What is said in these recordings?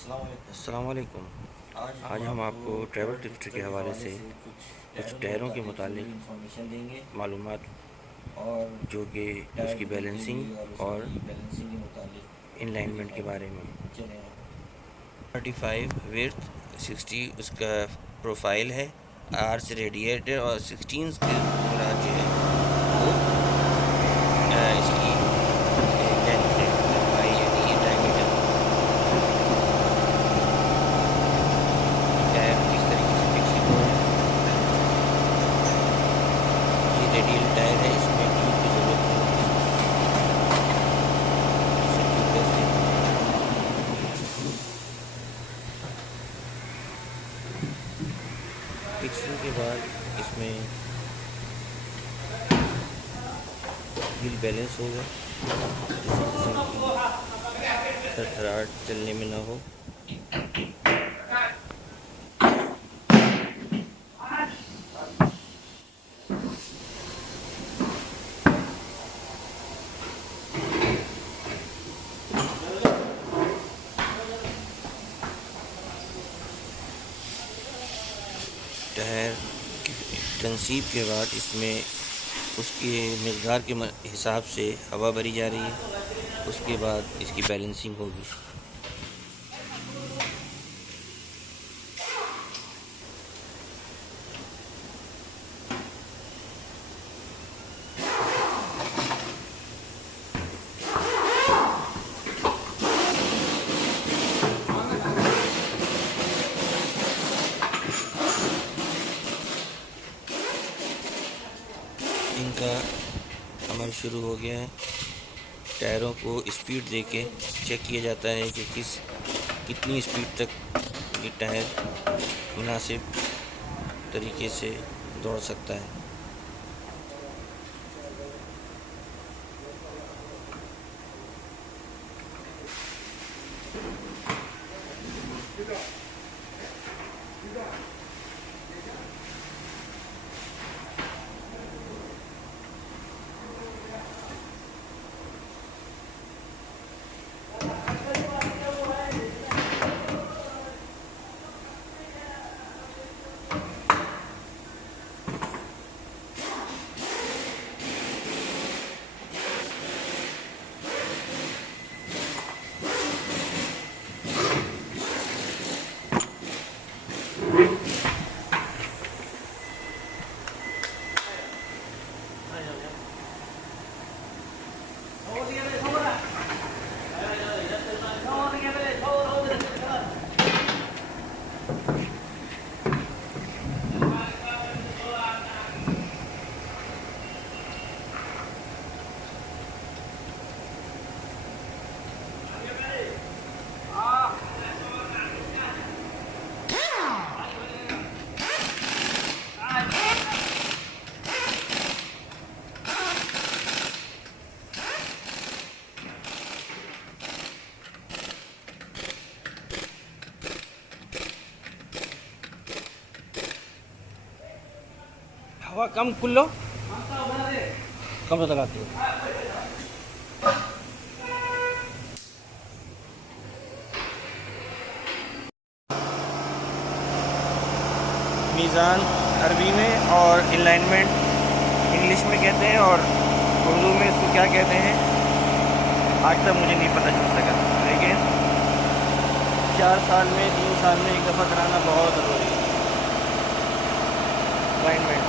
अस्सलाम वालेकुम। आज हम आपको ट्रैवल टिप्स के हवाले से कुछ टायरों के मुतालिक इंफॉर्मेशन देंगे मालूमात, और जो कि टायर उसकी डिटेल भी और बैलेंसिंग और उसकी बैलेंसिंग के मुतालिक इनलाइनमेंट के दिखाएंगे। बारे में। चलें 35 विड्थ, 60 उसका प्रोफाइल है, आर से रेडिएटर और 16 के मुराद जो है वो इसकी लेंथ है, लंबाई यानी डायमीटर। टायर किस तरीके से फिक्सिबल है। ये रेडियल टायर है, इसमें ट्यूब की ज़रूरत नहीं होती, जिसे ट्यूबलेस कहते हैं। फिक्सिंग के बाद इसमें व्हील बैलेंस होगा, किसी किस्म की थरथराहट चलने में ना हो। टायर की तनसीब के बाद इसमें उसके मकदार के हिसाब से हवा भरी जा रही है, उसके बाद इसकी बैलेंसिंग होगी। इनका अमल शुरू हो गया है। टायरों को स्पीड देके चेक किया जाता है कि कितनी स्पीड तक ये टायर मुनासिब तरीके से दौड़ सकता है। हवा कम खुल्लो कम से लगाते हो। मीज़ान अरबी में और इनलाइनमेंट इंग्लिश में कहते हैं, और उर्दू में इसको क्या कहते हैं आज तक मुझे नहीं पता चल सका, लेकिन 4 साल में 3 साल में एक दफ़ा कराना बहुत ज़रूरी है अलाइनमेंट।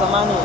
80،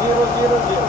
0 0 0.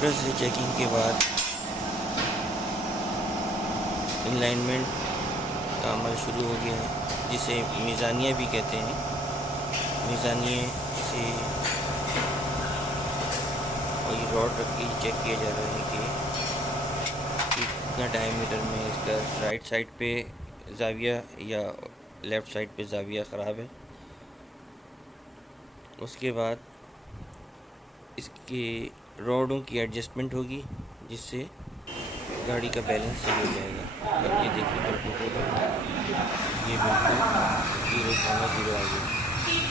प्रेस से चेकिंग के बाद अलाइनमेंट का अमल शुरू हो गया है, जिसे मीज़ानिया भी कहते हैं। मीज़ानिए से वही रॉड रख के चेक किया जा रहा है कि कितना डायमीटर में इसका राइट साइड पे ज़ाविया या लेफ़्ट साइड पे ज़ाविया ख़राब है। उसके बाद इसके रॉडों की एडजस्टमेंट होगी, जिससे गाड़ी का बैलेंस सही हो जाएगा। अब ये देखिए कंप्यूटर पर ये बिल्कुल 0,0 आ गया।